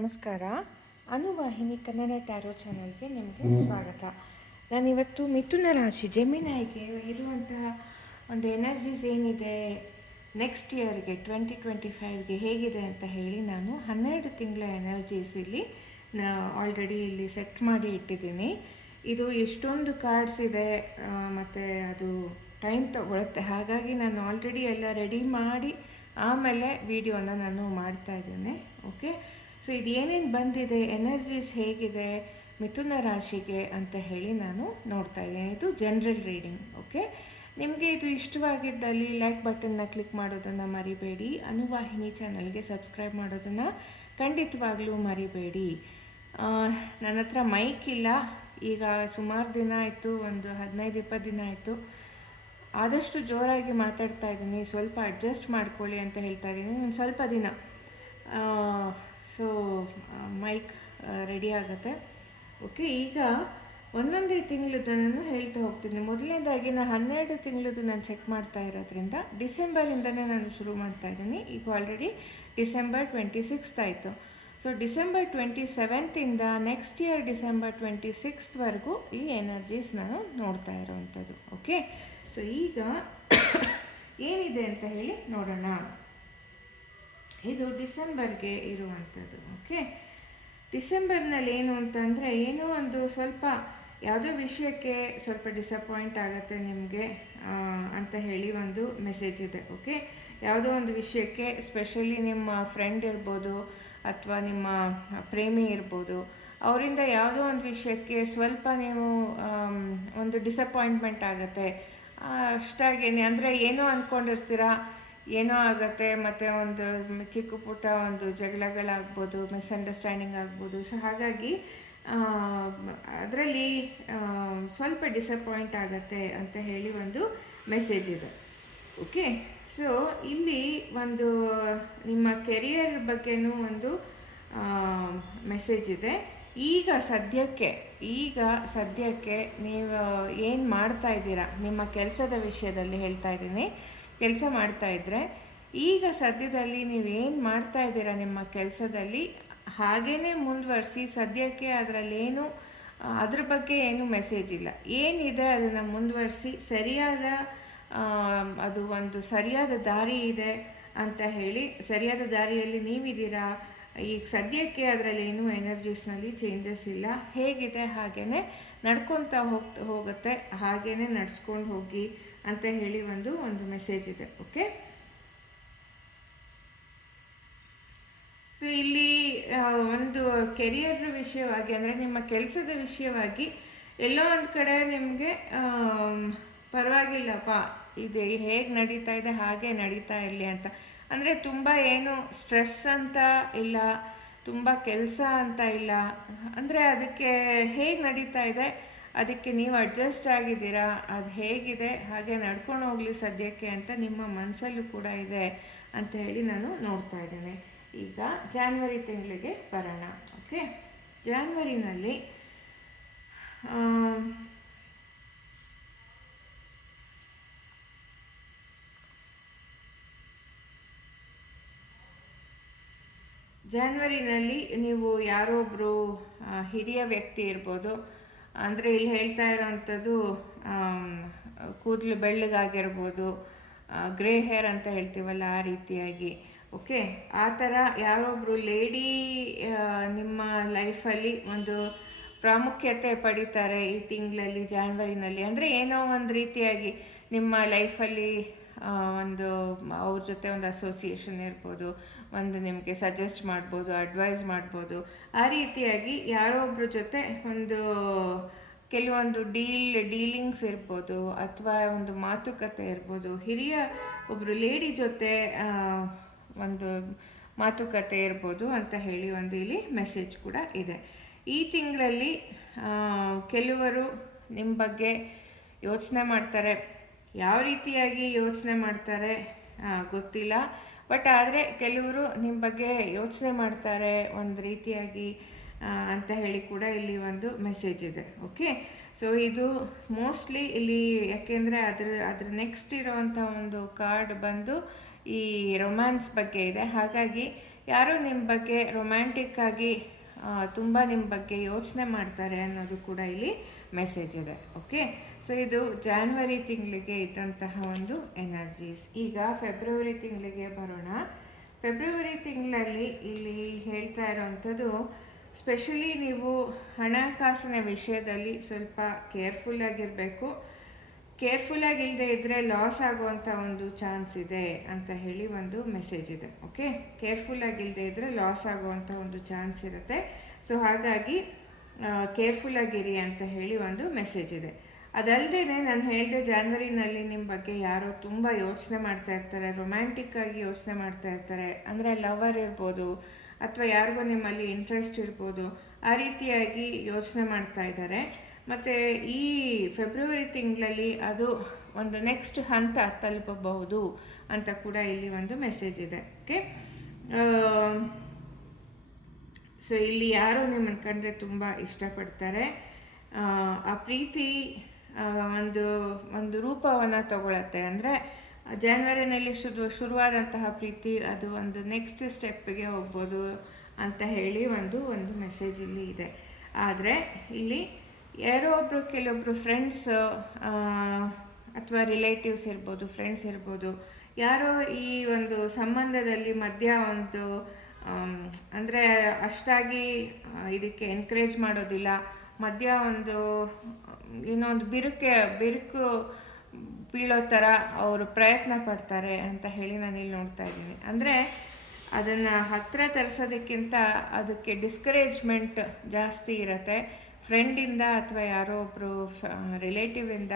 ನಮಸ್ಕಾರ. ಅನುವಾಹಿನಿ ಕನ್ನಡ ಟ್ಯಾರೋ ಚಾನಲ್ಗೆ ನಿಮಗೆ ಸ್ವಾಗತ. ನಾನಿವತ್ತು ಮಿಥುನ ರಾಶಿ ಜೆಮಿನೈಗೆ ಇರುವಂತಹ ಒಂದು ಎನರ್ಜೀಸ್ ಏನಿದೆ ನೆಕ್ಸ್ಟ್ ಇಯರ್ಗೆ 2025ಗೆ ಹೇಗಿದೆ ಅಂತ ಹೇಳಿ ನಾನು 12 ತಿಂಗಳ ಎನರ್ಜೀಸ್ ಇಲ್ಲಿ ಆಲ್ರೆಡಿ ಇಲ್ಲಿ ಸೆಟ್ ಮಾಡಿ ಇಟ್ಟಿದ್ದೀನಿ. ಇದು ಎಷ್ಟೊಂದು ಕಾರ್ಡ್ಸ್ ಇದೆ ಮತ್ತು ಅದು ಟೈಮ್ ತಗೊಳುತ್ತೆ. ಹಾಗಾಗಿ ನಾನು ಆಲ್ರೆಡಿ ಎಲ್ಲ ರೆಡಿ ಮಾಡಿ ಆಮೇಲೆ ವಿಡಿಯೋನ ನಾನು ಮಾಡ್ತಾ ಇದ್ದೇನೆ. ಓಕೆ, ಸೊ ಇದು ಏನೇನು ಬಂದಿದೆ, ಎನರ್ಜೀಸ್ ಹೇಗಿದೆ ಮಿಥುನ ರಾಶಿಗೆ ಅಂತ ಹೇಳಿ ನಾನು ನೋಡ್ತಾ ಇದ್ದೀನಿ. ಇದು ಜನರಲ್ ರೀಡಿಂಗ್. ಓಕೆ, ನಿಮಗೆ ಇದು ಇಷ್ಟವಾಗಿದ್ದಲ್ಲಿ ಲೈಕ್ ಬಟನ್ನ ಕ್ಲಿಕ್ ಮಾಡೋದನ್ನು ಮರಿಬೇಡಿ. ಅನುವಾಹಿನಿ ಚಾನಲ್ಗೆ ಸಬ್ಸ್ಕ್ರೈಬ್ ಮಾಡೋದನ್ನು ಖಂಡಿತವಾಗ್ಲೂ ಮರಿಬೇಡಿ. ನನ್ನ ಹತ್ರ ಮೈಕ್ ಇಲ್ಲ, ಈಗ ಸುಮಾರು ದಿನ ಆಯಿತು, ಒಂದು 15-20 ದಿನ ಆಯಿತು. ಆದಷ್ಟು ಜೋರಾಗಿ ಮಾತಾಡ್ತಾ ಇದ್ದೀನಿ, ಸ್ವಲ್ಪ ಅಡ್ಜಸ್ಟ್ ಮಾಡ್ಕೊಳ್ಳಿ ಅಂತ ಹೇಳ್ತಾ ಇದ್ದೀನಿ. ಒಂದು ಸ್ವಲ್ಪ ದಿನ ಸೊ ಮೈಕ್ ರೆಡಿ ಆಗುತ್ತೆ. ಓಕೆ, ಈಗ ಒಂದೊಂದೇ ತಿಂಗಳದ್ದು ನಾನು ಹೇಳ್ತಾ ಹೋಗ್ತೀನಿ. ಮೊದಲನೇದಾಗಿ ನಾನು 12 ತಿಂಗಳದ್ದು ನಾನು ಚೆಕ್ ಮಾಡ್ತಾ ಇರೋದ್ರಿಂದ ಡಿಸೆಂಬರಿಂದನೇ ನಾನು ಶುರು ಮಾಡ್ತಾ ಇದ್ದೀನಿ. ಈಗ ಆಲ್ರೆಡಿ ಡಿಸೆಂಬರ್ 26 ಆಯಿತು. ಸೊ ಡಿಸೆಂಬರ್ 27ಇಂದ ನೆಕ್ಸ್ಟ್ ಇಯರ್ ಡಿಸೆಂಬರ್ 26ವರೆಗೂ ಈ ಎನರ್ಜೀಸ್ ನಾನು ನೋಡ್ತಾ ಇರೋವಂಥದ್ದು. ಓಕೆ, ಸೊ ಈಗ ಏನಿದೆ ಅಂತ ಹೇಳಿ ನೋಡೋಣ. ಇದು ಡಿಸೆಂಬರ್ಗೆ ಇರುವಂಥದ್ದು. ಓಕೆ, ಡಿಸೆಂಬರ್ನಲ್ಲಿ ಏನು ಅಂತಂದರೆ, ಏನೋ ಒಂದು ಸ್ವಲ್ಪ ಯಾವುದೋ ವಿಷಯಕ್ಕೆ ಸ್ವಲ್ಪ ಡಿಸಪಾಯಿಂಟ್ ಆಗುತ್ತೆ ನಿಮಗೆ ಅಂತ ಹೇಳಿ ಒಂದು ಮೆಸೇಜ್ ಇದೆ. ಓಕೆ, ಯಾವುದೋ ಒಂದು ವಿಷಯಕ್ಕೆ, ಸ್ಪೆಷಲಿ ನಿಮ್ಮ ಫ್ರೆಂಡ್ ಇರ್ಬೋದು ಅಥವಾ ನಿಮ್ಮ ಪ್ರೇಮಿ ಇರ್ಬೋದು, ಅವರಿಂದ ಯಾವುದೋ ಒಂದು ವಿಷಯಕ್ಕೆ ಸ್ವಲ್ಪ ನೀವು ಒಂದು ಡಿಸಪಾಯಿಂಟ್ಮೆಂಟ್ ಆಗುತ್ತೆ ಅಷ್ಟಾಗೇನೆ. ಅಂದರೆ ಏನೋ ಅಂದ್ಕೊಂಡಿರ್ತೀರ, ಏನೋ ಆಗುತ್ತೆ, ಮತ್ತು ಒಂದು ಚಿಕ್ಕ ಪುಟ್ಟ ಒಂದು ಜಗಳಗಳಾಗ್ಬೋದು, ಮಿಸ್ಅಂಡರ್ಸ್ಟ್ಯಾಂಡಿಂಗ್ ಆಗ್ಬೋದು. ಸೊ ಹಾಗಾಗಿ ಅದರಲ್ಲಿ ಸ್ವಲ್ಪ ಡಿಸಪಾಯಿಂಟ್ ಆಗುತ್ತೆ ಅಂತ ಹೇಳಿ ಒಂದು ಮೆಸೇಜ್ ಇದೆ. ಓಕೆ, ಸೊ ಇಲ್ಲಿ ಒಂದು ನಿಮ್ಮ ಕೆರಿಯರ್ ಬಗ್ಗೆನೂ ಒಂದು ಮೆಸೇಜ್ ಇದೆ. ಈಗ ಸದ್ಯಕ್ಕೆ ನೀವು ಏನು ಮಾಡ್ತಾ ಇದ್ದೀರಾ, ನಿಮ್ಮ ಕೆಲಸದ ವಿಷಯದಲ್ಲಿ ಹೇಳ್ತಾ ಇದ್ದೀನಿ. ಕೆಲಸ ಮಾಡ್ತಾಯಿದ್ರೆ ಈಗ ಸದ್ಯದಲ್ಲಿ ನೀವೇನು ಮಾಡ್ತಾ ಇದ್ದೀರಾ ನಿಮ್ಮ ಕೆಲಸದಲ್ಲಿ ಹಾಗೇ ಮುಂದುವರಿಸಿ. ಸದ್ಯಕ್ಕೆ ಅದರಲ್ಲೇನು ಅದ್ರ ಬಗ್ಗೆ ಏನು ಮೆಸೇಜ್ ಇಲ್ಲ. ಏನಿದೆ ಅದನ್ನು ಮುಂದುವರಿಸಿ, ಸರಿಯಾದ ಅದು ಒಂದು ಸರಿಯಾದ ದಾರಿ ಇದೆ ಅಂತ ಹೇಳಿ, ಸರಿಯಾದ ದಾರಿಯಲ್ಲಿ ನೀವಿದ್ದೀರಾ. ಈಗ ಸದ್ಯಕ್ಕೆ ಅದರಲ್ಲಿ ಏನೂ ಎನರ್ಜೀಸ್ನಲ್ಲಿ ಚೇಂಜಸ್ ಇಲ್ಲ. ಹೇಗಿದೆ ಹಾಗೇ ನಡ್ಕೊತಾ ಹೋಗುತ್ತೆ, ಹಾಗೇ ನಡ್ಸ್ಕೊಂಡು ಹೋಗಿ ಅಂತ ಹೇಳಿ ಒಂದು ಮೆಸೇಜ್ ಇದೆ. ಓಕೆ, ಸೊ ಇಲ್ಲಿ ಒಂದು ಕೆರಿಯರ್ ವಿಷಯವಾಗಿ, ಅಂದರೆ ನಿಮ್ಮ ಕೆಲಸದ ವಿಷಯವಾಗಿ ಎಲ್ಲೋ ಒಂದು ಕಡೆ ನಿಮಗೆ ಪರವಾಗಿಲ್ಲಪ್ಪ, ಇದು ಹೇಗೆ ನಡೀತಾ ಇದೆ ಹಾಗೆ ನಡೀತಾ ಇರಲಿ ಅಂತ. ಅಂದರೆ ತುಂಬ ಏನು ಸ್ಟ್ರೆಸ್ ಅಂತ ಇಲ್ಲ, ತುಂಬ ಕೆಲಸ ಅಂತ ಇಲ್ಲ. ಅಂದರೆ ಅದಕ್ಕೆ ಹೇಗೆ ನಡೀತಾ ಇದೆ ಅದಕ್ಕೆ ನೀವು ಅಡ್ಜಸ್ಟ್ ಆಗಿದ್ದೀರಾ. ಅದು ಹೇಗಿದೆ ಹಾಗೆ ನಡ್ಕೊಂಡು ಹೋಗಲಿ ಸದ್ಯಕ್ಕೆ ಅಂತ ನಿಮ್ಮ ಮನಸ್ಸಲ್ಲೂ ಕೂಡ ಇದೆ ಅಂತ ಹೇಳಿ ನಾನು ನೋಡ್ತಾ ಇದ್ದೇನೆ. ಈಗ ಜಾನ್ವರಿ ತಿಂಗಳಿಗೆ ಬರೋಣ. ಓಕೆ, ಜಾನ್ವರಿನಲ್ಲಿ ನೀವು ಯಾರೊಬ್ಬರು ಹಿರಿಯ ವ್ಯಕ್ತಿ ಇರ್ಬೋದು. ಅಂದರೆ ಇಲ್ಲಿ ಹೇಳ್ತಾ ಇರೋವಂಥದ್ದು ಕೂದಲು ಬೆಳ್ಳಗಾಗಿರ್ಬೋದು, ಗ್ರೇ ಹೇರ್ ಅಂತ ಹೇಳ್ತೀವಲ್ಲ ಆ ರೀತಿಯಾಗಿ. ಓಕೆ, ಆ ಥರ ಯಾರೊಬ್ಬರು ಲೇಡಿ ನಿಮ್ಮ ಲೈಫಲ್ಲಿ ಒಂದು ಪ್ರಾಮುಖ್ಯತೆ ಪಡಿತಾರೆ ಈ ತಿಂಗಳಲ್ಲಿ, ಜಾನ್ವರಿನಲ್ಲಿ. ಅಂದರೆ ಏನೋ ಒಂದು ರೀತಿಯಾಗಿ ನಿಮ್ಮ ಲೈಫಲ್ಲಿ ಒಂದು ಅವ್ರ ಜೊತೆ ಒಂದು ಅಸೋಸಿಯೇಷನ್ ಇರ್ಬೋದು, ಒಂದು ನಿಮಗೆ ಸಜೆಸ್ಟ್ ಮಾಡ್ಬೋದು, ಅಡ್ವೈಸ್ ಮಾಡ್ಬೋದು. ಆ ರೀತಿಯಾಗಿ ಯಾರೋ ಒಬ್ಬರ ಜೊತೆ ಒಂದು ಕೆಲವೊಂದು ಡೀಲಿಂಗ್ಸ್ ಇರ್ಬೋದು, ಅಥವಾ ಒಂದು ಮಾತುಕತೆ ಇರ್ಬೋದು. ಹಿರಿಯ ಒಬ್ಬರು ಲೇಡಿ ಜೊತೆ ಒಂದು ಮಾತುಕತೆ ಇರ್ಬೋದು ಅಂತ ಹೇಳಿ ಒಂದು ಇಲ್ಲಿ ಮೆಸೇಜ್ ಕೂಡ ಇದೆ. ಈ ತಿಂಗಳಲ್ಲಿ ಕೆಲವರು ನಿಮ್ಮ ಬಗ್ಗೆ ಯೋಚನೆ ಮಾಡ್ತಾರೆ. ಯಾವ ರೀತಿಯಾಗಿ ಯೋಚನೆ ಮಾಡ್ತಾರೆ ಗೊತ್ತಿಲ್ಲ, ಬಟ್ ಆದರೆ ಕೆಲವರು ನಿಮ್ಮ ಬಗ್ಗೆ ಯೋಚನೆ ಮಾಡ್ತಾರೆ ಒಂದು ರೀತಿಯಾಗಿ ಅಂತ ಹೇಳಿ ಕೂಡ ಇಲ್ಲಿ ಒಂದು ಮೆಸೇಜ್ ಇದೆ. ಓಕೆ, ಸೊ ಇದು ಮೋಸ್ಟ್ಲಿ ಇಲ್ಲಿ ಯಾಕೆಂದರೆ ಅದ್ರ ನೆಕ್ಸ್ಟ್ ಇರೋವಂಥ ಒಂದು ಕಾರ್ಡ್ ಬಂದು ಈ ರೊಮ್ಯಾನ್ಸ್ ಬಗ್ಗೆ ಇದೆ. ಹಾಗಾಗಿ ಯಾರೋ ನಿಮ್ಮ ಬಗ್ಗೆ ರೊಮ್ಯಾಂಟಿಕ್ಕಾಗಿ ತುಂಬ ನಿಮ್ಮ ಬಗ್ಗೆ ಯೋಚನೆ ಮಾಡ್ತಾರೆ ಅನ್ನೋದು ಕೂಡ ಇಲ್ಲಿ ಮೆಸೇಜ್ ಇದೆ. ಓಕೆ, ಸೊ ಇದು ಜಾನ್ವರಿ ತಿಂಗಳಿಗೆ ಇದ್ದಂತಹ ಒಂದು ಎನರ್ಜೀಸ್. ಈಗ ಫೆಬ್ರವರಿ ತಿಂಗಳಿಗೆ ಬರೋಣ. ಫೆಬ್ರವರಿ ತಿಂಗಳಲ್ಲಿ ಇಲ್ಲಿ ಹೇಳ್ತಾ ಇರೋವಂಥದ್ದು, ಸ್ಪೆಷಲಿ ನೀವು ಹಣಕಾಸಿನ ವಿಷಯದಲ್ಲಿ ಸ್ವಲ್ಪ ಕೇರ್ಫುಲ್ಲಾಗಿರಬೇಕು. ಕೇರ್ಫುಲ್ಲಾಗಿಲ್ಲದೆ ಇದ್ದರೆ ಲಾಸ್ ಆಗುವಂಥ ಒಂದು ಚಾನ್ಸ್ ಇದೆ ಅಂತ ಹೇಳಿ ಒಂದು ಮೆಸೇಜ್ ಇದೆ. ಓಕೆ, ಕೇರ್ಫುಲ್ಲಾಗಿಲ್ಲದೆ ಇದ್ದರೆ ಲಾಸ್ ಆಗುವಂಥ ಒಂದು ಚಾನ್ಸ್ ಇರುತ್ತೆ. ಸೊ ಹಾಗಾಗಿ ಕೇರ್ಫುಲ್ಲಾಗಿರಿ ಅಂತ ಹೇಳಿ ಒಂದು ಮೆಸೇಜ್ ಇದೆ. ಅದಲ್ಲದೆ ನಾನು ಹೇಳಿದೆ, ಜಾನ್ವರಿನಲ್ಲಿ ನಿಮ್ಮ ಬಗ್ಗೆ ಯಾರೋ ತುಂಬ ಯೋಚನೆ ಮಾಡ್ತಾ ಇರ್ತಾರೆ, ರೊಮ್ಯಾಂಟಿಕ್ಕಾಗಿ ಯೋಚನೆ ಮಾಡ್ತಾ ಇರ್ತಾರೆ. ಅಂದರೆ ಲವರ್ ಇರ್ಬೋದು ಅಥವಾ ಯಾರಿಗೋ ನಿಮ್ಮಲ್ಲಿ ಇಂಟ್ರೆಸ್ಟ್ ಇರ್ಬೋದು, ಆ ರೀತಿಯಾಗಿ ಯೋಚನೆ ಮಾಡ್ತಾ ಇದ್ದಾರೆ. ಮತ್ತು ಈ ಫೆಬ್ರವರಿ ತಿಂಗಳಲ್ಲಿ ಅದು ಒಂದು ನೆಕ್ಸ್ಟ್ ಹಂತ ತಲುಪಬಹುದು ಅಂತ ಕೂಡ ಇಲ್ಲಿ ಒಂದು ಮೆಸೇಜ್ ಇದೆ. ಓಕೆ, ಸೊ ಇಲ್ಲಿ ಯಾರೋ ನಿಮ್ಮನ್ನು ಕಂಡ್ರೆ ತುಂಬ ಇಷ್ಟಪಡ್ತಾರೆ. ಆ ಪ್ರೀತಿ ಒಂದು ರೂಪವನ್ನು ತಗೊಳತ್ತೆ. ಅಂದರೆ ಜಾನ್ವರಿನಲ್ಲಿ ಶುರುವಾದಂತಹ ಪ್ರೀತಿ ಅದು ಒಂದು ನೆಕ್ಸ್ಟ್ ಸ್ಟೆಪ್ಪಿಗೆ ಹೋಗ್ಬೋದು ಅಂತ ಹೇಳಿ ಒಂದು ಮೆಸೇಜ್ ಇಲ್ಲಿ ಇದೆ. ಆದರೆ ಇಲ್ಲಿ ಯಾರೋ ಒಬ್ಬರು, ಕೆಲವೊಬ್ಬರು ಫ್ರೆಂಡ್ಸ್ ಅಥವಾ ರಿಲೇಟಿವ್ಸ್ ಇರ್ಬೋದು, ಫ್ರೆಂಡ್ಸ್ ಇರ್ಬೋದು, ಯಾರೋ ಈ ಒಂದು ಸಂಬಂಧದಲ್ಲಿ ಮಧ್ಯ ಒಂದು ಅಂದರೆ ಅಷ್ಟಾಗಿ ಇದಕ್ಕೆ ಎನ್ಕರೇಜ್ ಮಾಡೋದಿಲ್ಲ, ಮಧ್ಯ ಒಂದು ಏನೋ ಒಂದು ಬಿರುಕು ಬೀಳೋ ಥರ ಅವರು ಪ್ರಯತ್ನ ಪಡ್ತಾರೆ ಅಂತ ಹೇಳಿ ನಾನಿಲ್ಲಿ ನೋಡ್ತಾ ಇದ್ದೀನಿ. ಅಂದರೆ ಅದನ್ನು ಹತ್ತಿರ ತರಿಸೋದಕ್ಕಿಂತ ಅದಕ್ಕೆ ಡಿಸ್ಕರೇಜ್ಮೆಂಟ್ ಜಾಸ್ತಿ ಇರುತ್ತೆ. ಫ್ರೆಂಡಿಂದ ಅಥವಾ ಯಾರೋ ಒಬ್ಬರು ರಿಲೇಟಿವಿಂದ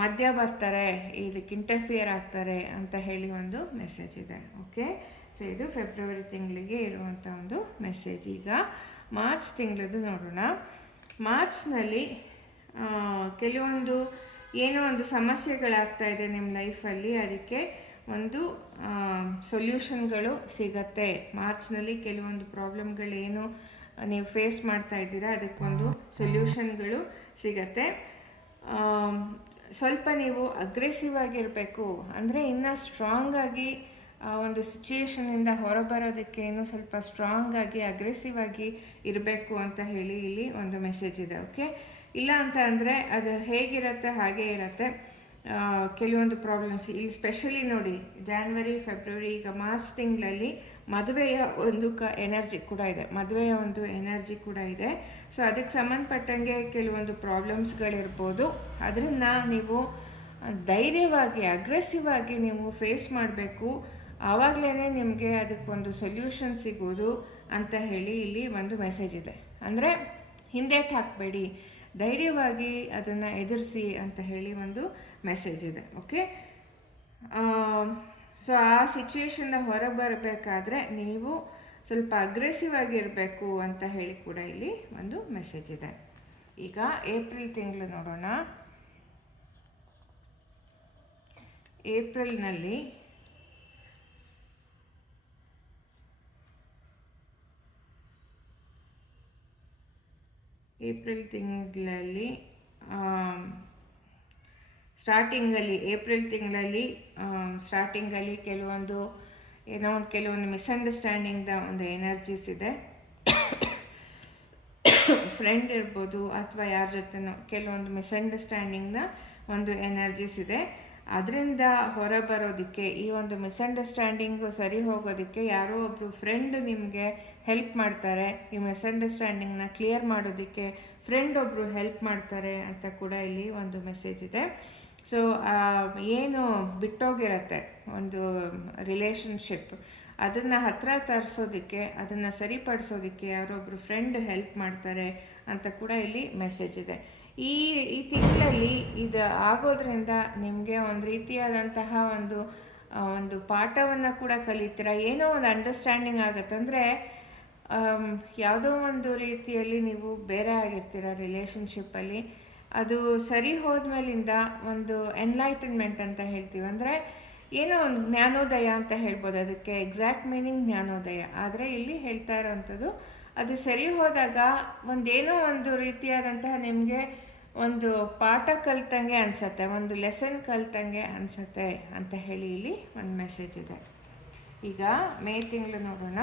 ಮಧ್ಯ ಬರ್ತಾರೆ, ಇದಕ್ಕೆ ಇಂಟರ್ಫಿಯರ್ ಆಗ್ತಾರೆ ಅಂತ ಹೇಳಿ ಒಂದು ಮೆಸೇಜ್ ಇದೆ. ಓಕೆ, ಸೊ ಇದು ಫೆಬ್ರವರಿ ತಿಂಗಳಿಗೆ ಇರುವಂಥ ಒಂದು ಮೆಸೇಜ್. ಈಗ ಮಾರ್ಚ್ ತಿಂಗಳದ್ದು ನೋಡೋಣ. ಮಾರ್ಚ್ನಲ್ಲಿ ಕೆಲವೊಂದು ಏನೋ ಒಂದು ಸಮಸ್ಯೆಗಳಾಗ್ತಾ ಇದೆ ನಿಮ್ಮ ಲೈಫಲ್ಲಿ, ಅದಕ್ಕೆ ಒಂದು ಸೊಲ್ಯೂಷನ್ಗಳು ಸಿಗತ್ತೆ. ಮಾರ್ಚ್ನಲ್ಲಿ ಕೆಲವೊಂದು ಪ್ರಾಬ್ಲಮ್ಗಳೇನು ನೀವು ಫೇಸ್ ಮಾಡ್ತಾ ಇದ್ದೀರಾ ಅದಕ್ಕೊಂದು ಸೊಲ್ಯೂಷನ್ಗಳು ಸಿಗತ್ತೆ. ಸ್ವಲ್ಪ ನೀವು ಅಗ್ರೆಸಿವ್ ಆಗಿರಬೇಕು. ಅಂದರೆ ಇನ್ನೂ ಸ್ಟ್ರಾಂಗಾಗಿ ಒಂದು ಸಿಚುಯೇಷನಿಂದ ಹೊರಬರೋದಕ್ಕೆ ಇನ್ನೂ ಸ್ವಲ್ಪ ಸ್ಟ್ರಾಂಗ್ ಆಗಿ ಅಗ್ರೆಸಿವ್ ಆಗಿ ಇರಬೇಕು ಅಂತ ಹೇಳಿ ಇಲ್ಲಿ ಒಂದು ಮೆಸೇಜ್ ಇದೆ. ಓಕೆ, ಇಲ್ಲ ಅಂತ ಅಂದರೆ ಅದು ಹೇಗಿರುತ್ತೆ ಹಾಗೇ ಇರುತ್ತೆ. ಕೆಲವೊಂದು ಪ್ರಾಬ್ಲಮ್ಸ್ ಇಲ್ಲಿ ಸ್ಪೆಷಲಿ ನೋಡಿ, ಜಾನ್ವರಿ, ಫೆಬ್ರವರಿ, ಈಗ ಮಾರ್ಚ್ ತಿಂಗಳಲ್ಲಿ ಮದುವೆಯ ಒಂದು ಎನರ್ಜಿ ಕೂಡ ಇದೆ, ಮದುವೆಯ ಒಂದು ಎನರ್ಜಿ ಕೂಡ ಇದೆ. ಸೊ ಅದಕ್ಕೆ ಸಂಬಂಧಪಟ್ಟಂಗೆ ಕೆಲವೊಂದು ಪ್ರಾಬ್ಲಮ್ಸ್ಗಳಿರ್ಬೋದು. ಅದನ್ನು ನೀವು ಧೈರ್ಯವಾಗಿ, ಅಗ್ರೆಸಿವ್ ಆಗಿ ನೀವು ಫೇಸ್ ಮಾಡಬೇಕು. ಆವಾಗಲೇ ನಿಮಗೆ ಅದಕ್ಕೊಂದು ಸೊಲ್ಯೂಷನ್ ಸಿಗೋದು ಅಂತ ಹೇಳಿ ಇಲ್ಲಿ ಒಂದು ಮೆಸೇಜ್ ಇದೆ. ಅಂದರೆ ಹಿಂದೇಟು ಹಾಕಬೇಡಿ, ಧೈರ್ಯವಾಗಿ ಅದನ್ನು ಎದುರಿಸಿ ಅಂತ ಹೇಳಿ ಒಂದು ಮೆಸೇಜ್ ಇದೆ. ಓಕೆ, ಸೊ ಆ ಸಿಚುವೇಶನ್ನ ಹೊರಗೆ ಬರಬೇಕಾದ್ರೆ ನೀವು ಸ್ವಲ್ಪ ಅಗ್ರೆಸಿವ್ ಆಗಿರಬೇಕು ಅಂತ ಹೇಳಿ ಕೂಡ ಇಲ್ಲಿ ಒಂದು ಮೆಸೇಜ್ ಇದೆ. ಈಗ ಏಪ್ರಿಲ್ ತಿಂಗಳು ನೋಡೋಣ. ಏಪ್ರಿಲ್ನಲ್ಲಿ ಏಪ್ರಿಲ್ ತಿಂಗಳಲ್ಲಿ ಏಪ್ರಿಲ್ ತಿಂಗಳಲ್ಲಿ ಸ್ಟಾರ್ಟಿಂಗಲ್ಲಿ ಕೆಲವೊಂದು ಮಿಸ್ಅಂಡರ್ಸ್ಟ್ಯಾಂಡಿಂಗ್ದ ಒಂದು ಎನರ್ಜೀಸ್ ಇದೆ. ಫ್ರೆಂಡ್ ಇರ್ಬೋದು ಅಥವಾ ಯಾರ ಜೊತೆನೋ ಕೆಲವೊಂದು ಮಿಸ್ಅಂಡರ್ಸ್ಟ್ಯಾಂಡಿಂಗ್ನ ಒಂದು ಎನರ್ಜೀಸ್ ಇದೆ. ಅದರಿಂದ ಹೊರಬರೋದಕ್ಕೆ, ಈ ಒಂದು ಮಿಸ್ಅಂಡರ್ಸ್ಟ್ಯಾಂಡಿಂಗು ಸರಿ ಹೋಗೋದಕ್ಕೆ ಯಾರೋ ಒಬ್ಬರು ಫ್ರೆಂಡ್ ನಿಮಗೆ ಹೆಲ್ಪ್ ಮಾಡ್ತಾರೆ. ಈ ಮಿಸ್ಅಂಡರ್ಸ್ಟ್ಯಾಂಡಿಂಗ್ನ ಕ್ಲಿಯರ್ ಮಾಡೋದಕ್ಕೆ ಫ್ರೆಂಡ್ ಒಬ್ಬರು ಹೆಲ್ಪ್ ಮಾಡ್ತಾರೆ ಅಂತ ಕೂಡ ಇಲ್ಲಿ ಒಂದು ಮೆಸೇಜ್ ಇದೆ. ಸೊ ಏನು ಬಿಟ್ಟೋಗಿರತ್ತೆ ಒಂದು ರಿಲೇಷನ್ಶಿಪ್, ಅದನ್ನು ಹತ್ತಿರ ತರಿಸೋದಕ್ಕೆ, ಅದನ್ನು ಸರಿಪಡಿಸೋದಕ್ಕೆ ಯಾರೊಬ್ಬರು ಫ್ರೆಂಡ್ ಹೆಲ್ಪ್ ಮಾಡ್ತಾರೆ ಅಂತ ಕೂಡ ಇಲ್ಲಿ ಮೆಸೇಜ್ ಇದೆ. ಈ ತಿಂಗಳಲ್ಲಿ ಇದು ಆಗೋದ್ರಿಂದ ನಿಮಗೆ ಒಂದು ರೀತಿಯಾದಂತಹ ಒಂದು ಪಾಠವನ್ನು ಕೂಡ ಕಲಿತೀರ. ಏನೋ ಒಂದು ಅಂಡರ್ಸ್ಟ್ಯಾಂಡಿಂಗ್ ಆಗುತ್ತೆ. ಅಂದರೆ ಯಾವುದೋ ಒಂದು ರೀತಿಯಲ್ಲಿ ನೀವು ಬೇರೆ ಆಗಿರ್ತೀರ ರಿಲೇಷನ್ಶಿಪ್ಪಲ್ಲಿ, ಅದು ಸರಿ ಹೋದ್ಮೇಲಿಂದ ಒಂದು ಎನ್ಲೈಟನ್ಮೆಂಟ್ ಅಂತ ಹೇಳ್ತೀವಿ. ಅಂದರೆ ಏನೋ ಒಂದು ಜ್ಞಾನೋದಯ ಅಂತ ಹೇಳ್ಬೋದು, ಅದಕ್ಕೆ ಎಕ್ಸಾಕ್ಟ್ ಮೀನಿಂಗ್ ಜ್ಞಾನೋದಯ. ಆದರೆ ಇಲ್ಲಿ ಹೇಳ್ತಾ ಇರೋವಂಥದ್ದು, ಅದು ಸರಿ ಹೋದಾಗ ಒಂದೇನೋ ಒಂದು ರೀತಿಯಾದಂತಹ ನಿಮಗೆ ಒಂದು ಪಾಠ ಕಲಿತಂಗೆ ಅನಿಸತ್ತೆ, ಒಂದು ಲೆಸನ್ ಕಲಿತಂಗೆ ಅನಿಸತ್ತೆ ಅಂತ ಹೇಳಿ ಇಲ್ಲಿ ಒಂದು ಮೆಸೇಜ್ ಇದೆ. ಈಗ ಮೇ ತಿಂಗಳು ನೋಡೋಣ.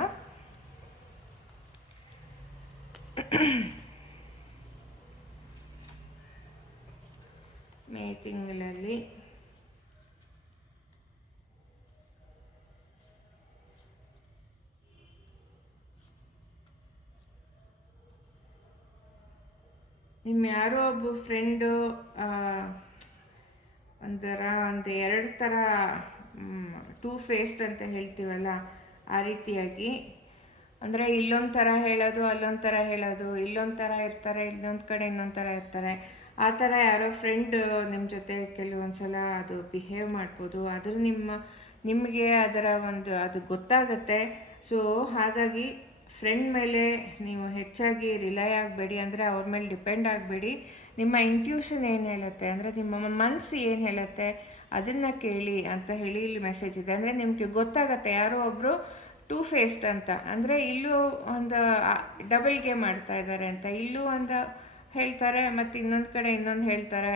ಮೇ ತಿಂಗಳಲ್ಲಿ ನಿಮ್ಮ ಯಾರೋ ಒಬ್ಬ ಫ್ರೆಂಡು ಒಂದು ಎರಡು ಥರ ಟೂ ಫೇಸ್ಡ್ ಅಂತ ಹೇಳ್ತೀವಲ್ಲ, ಆ ರೀತಿಯಾಗಿ ಅಂದರೆ ಇಲ್ಲೊಂದು ಥರ ಹೇಳೋದು, ಅಲ್ಲೊಂದು ಥರ ಹೇಳೋದು, ಇಲ್ಲೊಂದು ಥರ ಇರ್ತಾರೆ, ಇನ್ನೊಂದು ಕಡೆ ಇನ್ನೊಂದು ಥರ ಇರ್ತಾರೆ. ಆ ಥರ ಯಾರೋ ಫ್ರೆಂಡ್ ನಿಮ್ಮ ಜೊತೆ ಕೆಲವೊಂದು ಸಲ ಅದು ಬಿಹೇವ್ ಮಾಡ್ಬೋದು. ಅದು ನಿಮಗೆ ಅದರ ಅದು ಗೊತ್ತಾಗತ್ತೆ. ಸೊ ಹಾಗಾಗಿ ಫ್ರೆಂಡ್ ಮೇಲೆ ನೀವು ಹೆಚ್ಚಾಗಿ ರಿಲೈ ಆಗಬೇಡಿ, ಅಂದರೆ ಅವ್ರ ಮೇಲೆ ಡಿಪೆಂಡ್ ಆಗಬೇಡಿ. ನಿಮ್ಮ ಇಂಟ್ಯೂಷನ್ ಏನು ಹೇಳುತ್ತೆ, ಅಂದರೆ ನಿಮ್ಮ ಮನಸ್ಸು ಏನು ಹೇಳುತ್ತೆ ಅದನ್ನು ಕೇಳಿ ಅಂತ ಹೇಳಿ ಇಲ್ಲಿ ಮೆಸೇಜ್ ಇದೆ. ಅಂದರೆ ನಿಮಗೆ ಗೊತ್ತಾಗತ್ತೆ ಯಾರೋ ಒಬ್ಬರು ಟೂ ಫೇಸ್ಡ್ ಅಂತ, ಅಂದರೆ ಇಲ್ಲೂ ಒಂದು ಡಬಲ್ ಗೇಮ್ ಮಾಡ್ತಾ ಇದ್ದಾರೆ ಅಂತ, ಇಲ್ಲೂ ಒಂದು ಹೇಳ್ತಾರೆ ಮತ್ತು ಇನ್ನೊಂದು ಕಡೆ ಇನ್ನೊಂದು ಹೇಳ್ತಾರೆ.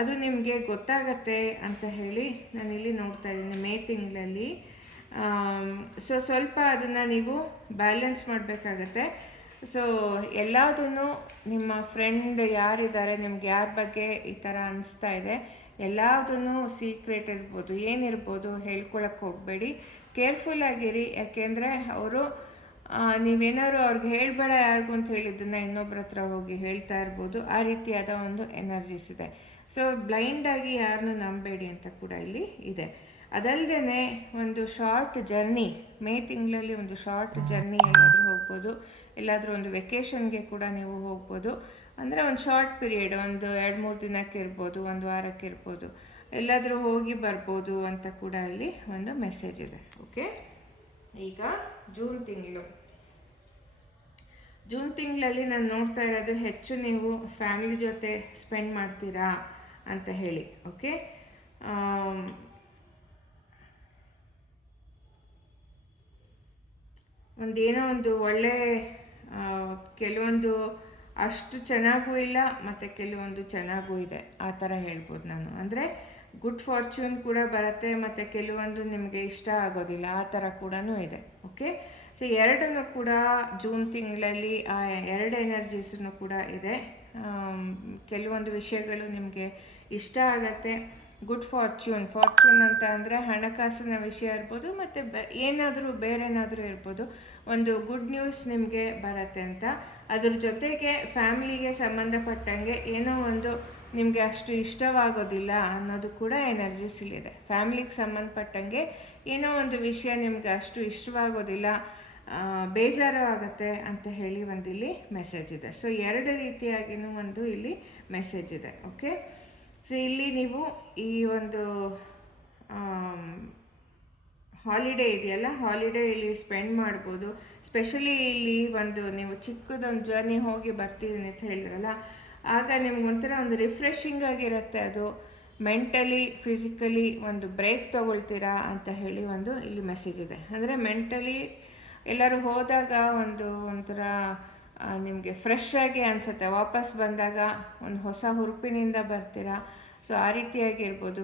ಅದು ನಿಮಗೆ ಗೊತ್ತಾಗತ್ತೆ ಅಂತ ಹೇಳಿ ನಾನಿಲ್ಲಿ ನೋಡ್ತಾ ಇದ್ದೀನಿ ಮೇ ತಿಂಗಳಲ್ಲಿ. ಸೊ ಸ್ವಲ್ಪ ಅದನ್ನು ನೀವು ಬ್ಯಾಲೆನ್ಸ್ ಮಾಡಬೇಕಾಗತ್ತೆ. ಸೊ ಎಲ್ಲದನ್ನು ನಿಮ್ಮ ಫ್ರೆಂಡ್ ಯಾರಿದ್ದಾರೆ, ನಿಮ್ಗೆ ಯಾರ ಬಗ್ಗೆ ಈ ಥರ ಅನಿಸ್ತಾ ಇದೆ, ಎಲ್ಲದನ್ನು ಸೀಕ್ರೆಟ್ ಇರ್ಬೋದು, ಏನಿರ್ಬೋದು ಹೇಳ್ಕೊಳಕ್ಕೆ ಹೋಗಬೇಡಿ. ಕೇರ್ಫುಲ್ ಆಗಿರಿ. ಯಾಕೆಂದರೆ ಅವರು ನೀವೇನಾದ್ರು ಅವ್ರಿಗೆ ಹೇಳಬೇಡ ಯಾರಿಗೂ ಅಂತ ಹೇಳಿದ್ದನ್ನು ಇನ್ನೊಬ್ಬರ ಹತ್ರ ಹೋಗಿ ಹೇಳ್ತಾ ಇರ್ಬೋದು. ಆ ರೀತಿಯಾದ ಒಂದು ಎನರ್ಜೀಸ್ ಇದೆ. ಸೊ ಬ್ಲೈಂಡಾಗಿ ಯಾರನ್ನೂ ನಂಬೇಡಿ ಅಂತ ಕೂಡ ಇಲ್ಲಿ ಇದೆ. ಅದಲ್ಲದೆ ಒಂದು ಶಾರ್ಟ್ ಜರ್ನಿ, ಮೇ ತಿಂಗಳಲ್ಲಿ ಒಂದು ಶಾರ್ಟ್ ಜರ್ನಿ ಎಲ್ಲಾದರೂ ಹೋಗ್ಬೋದು, ಎಲ್ಲಾದರೂ ಒಂದು ವೆಕೇಷನ್ಗೆ ಕೂಡ ನೀವು ಹೋಗ್ಬೋದು. ಅಂದರೆ ಒಂದು ಶಾರ್ಟ್ ಪೀರಿಯಡ್, ಒಂದು 2-3 ದಿನಕ್ಕೆ ಇರ್ಬೋದು, ಒಂದು ವಾರಕ್ಕೆ ಇರ್ಬೋದು, ಎಲ್ಲಾದರೂ ಹೋಗಿ ಬರ್ಬೋದು ಅಂತ ಕೂಡ ಇಲ್ಲಿ ಒಂದು ಮೆಸೇಜ್ ಇದೆ. ಓಕೆ, ಈಗ ಜೂನ್ ತಿಂಗಳಲ್ಲಿ ನಾನು ನೋಡ್ತಾ ಇರೋದು ಹೆಚ್ಚು ನೀವು ಫ್ಯಾಮಿಲಿ ಜೊತೆ ಸ್ಪೆಂಡ್ ಮಾಡ್ತೀರಾ ಅಂತ ಹೇಳಿ. ಓಕೆ, ಒಂದೇನೋ ಒಂದು ಒಳ್ಳೆ ಕೆಲವೊಂದು ಅಷ್ಟು ಚೆನ್ನಾಗೂ ಇಲ್ಲ ಮತ್ತು ಕೆಲವೊಂದು ಚೆನ್ನಾಗೂ ಇದೆ, ಆ ಥರ ಹೇಳ್ಬೋದು ನಾನು. ಅಂದರೆ ಗುಡ್ ಫಾರ್ಚೂನ್ ಕೂಡ ಬರುತ್ತೆ ಮತ್ತು ಕೆಲವೊಂದು ನಿಮಗೆ ಇಷ್ಟ ಆಗೋದಿಲ್ಲ, ಆ ಥರ ಕೂಡ ಇದೆ. ಓಕೆ, ಸೊ ಎರಡನ್ನೂ ಕೂಡ ಜೂನ್ ತಿಂಗಳಲ್ಲಿ ಆ ಎರಡು ಎನರ್ಜೀಸನ್ನು ಕೂಡ ಇದೆ. ಕೆಲವೊಂದು ವಿಷಯಗಳು ನಿಮಗೆ ಇಷ್ಟ ಆಗತ್ತೆ. ಗುಡ್ ಫಾರ್ಚೂನ್ ಅಂತ ಅಂದರೆ ಹಣಕಾಸಿನ ವಿಷಯ ಇರ್ಬೋದು, ಮತ್ತು ಏನಾದರೂ ಬೇರೆನಾದರೂ ಇರ್ಬೋದು, ಒಂದು ಗುಡ್ ನ್ಯೂಸ್ ನಿಮಗೆ ಬರುತ್ತೆ ಅಂತ. ಅದ್ರ ಜೊತೆಗೆ ಫ್ಯಾಮಿಲಿಗೆ ಸಂಬಂಧಪಟ್ಟಂಗೆ ಏನೋ ಒಂದು ನಿಮಗೆ ಅಷ್ಟು ಇಷ್ಟವಾಗೋದಿಲ್ಲ ಅನ್ನೋದು ಕೂಡ ಎನರ್ಜೀಸ್ ಇಲ್ಲಿದೆ. ಫ್ಯಾಮಿಲಿಗೆ ಸಂಬಂಧಪಟ್ಟಂಗೆ ಏನೋ ಒಂದು ವಿಷಯ ನಿಮಗೆ ಅಷ್ಟು ಇಷ್ಟವಾಗೋದಿಲ್ಲ, ಬೇಜಾರು ಆಗುತ್ತೆ ಅಂತ ಹೇಳಿ ಒಂದಿಲ್ಲಿ ಮೆಸೇಜ್ ಇದೆ. ಸೊ ಎರಡು ರೀತಿಯಾಗಿಯೂ ಒಂದು ಇಲ್ಲಿ ಮೆಸೇಜ್ ಇದೆ. ಓಕೆ, ಸೊ ಇಲ್ಲಿ ನೀವು ಈ ಒಂದು ಹಾಲಿಡೇ ಇದೆಯಲ್ಲ, ಹಾಲಿಡೇ ಇಲ್ಲಿ ಸ್ಪೆಂಡ್ ಮಾಡ್ಬೋದು. ಸ್ಪೆಷಲಿ ಇಲ್ಲಿ ಒಂದು ನೀವು ಚಿಕ್ಕದೊಂದು ಜರ್ನಿ ಹೋಗಿ ಬರ್ತಿದ್ದೀನಿ ಅಂತ ಹೇಳಿದ್ರಲ್ಲ, ಆಗ ನಿಮ್ಗೊಂಥರ ಒಂದು ರಿಫ್ರೆಶಿಂಗ್ ಆಗಿರುತ್ತೆ. ಅದು ಮೆಂಟಲಿ ಫಿಸಿಕಲಿ ಒಂದು ಬ್ರೇಕ್ ತೊಗೊಳ್ತೀರಾ ಅಂತ ಹೇಳಿ ಒಂದು ಇಲ್ಲಿ ಮೆಸೇಜ್ ಇದೆ. ಅಂದರೆ ಮೆಂಟಲಿ ಎಲ್ಲರೂ ಹೋದಾಗ ಒಂಥರ ನಿಮಗೆ ಫ್ರೆಶ್ ಆಗಿ ಅನಿಸುತ್ತೆ, ವಾಪಸ್ ಬಂದಾಗ ಒಂದು ಹೊಸ ಹುರುಪಿನಿಂದ ಬರ್ತೀರಾ. ಸೊ ಆ ರೀತಿಯಾಗಿರ್ಬೋದು.